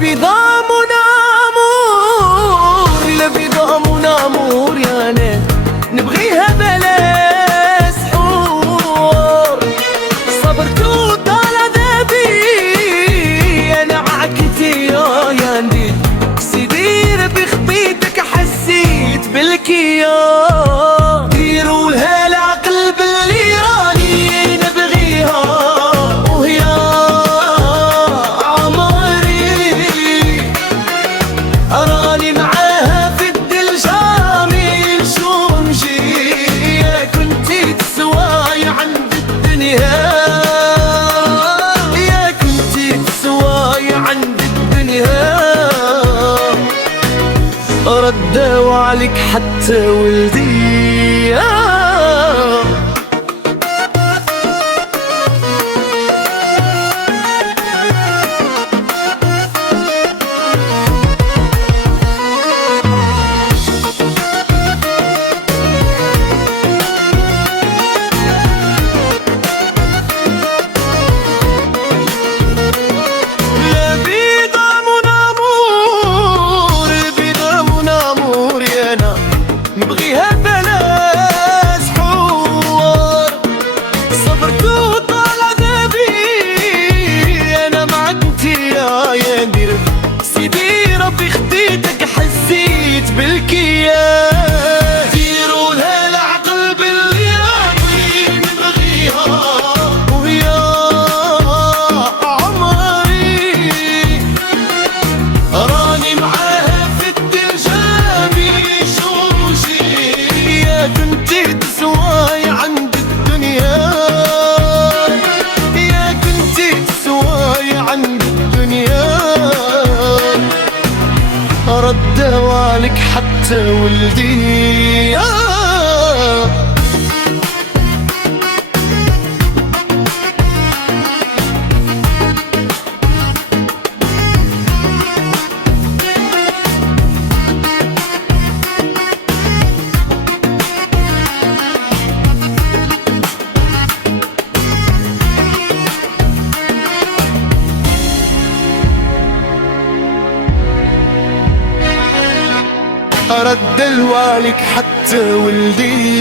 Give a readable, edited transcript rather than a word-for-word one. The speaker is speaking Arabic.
بضام ونامور، بضام ونامور يا ناس نبغيها بلا سحور. صبرت وطال عذابي انا عكتي يا ندير، سدير بخبيتك حسيت بالكيان. ديروا لها العقل باللي راني نبغيها، وهي عمري راني معاها في الدل جميل شو نجي. يا كنتي تسواي عند الدنيا، يا كنتي تسواي عند الدنيا. ردوا عليك حتى ولدي. نبغيها بلا سحور. صبرت وطال عذابي انا معك انتي يا ندير، سيدي ربي خديتك حسيت بالكيان. ديروا لها العقل باللي راني نبغيها، وهي عمري راني معاها في الدل جميل شو. يا كنتي تسواي عند الدنيا، يا كنتي تسواي عند الدنيا. ردوا عليك حتى ولدي. ردوا عليك حتى ولدي.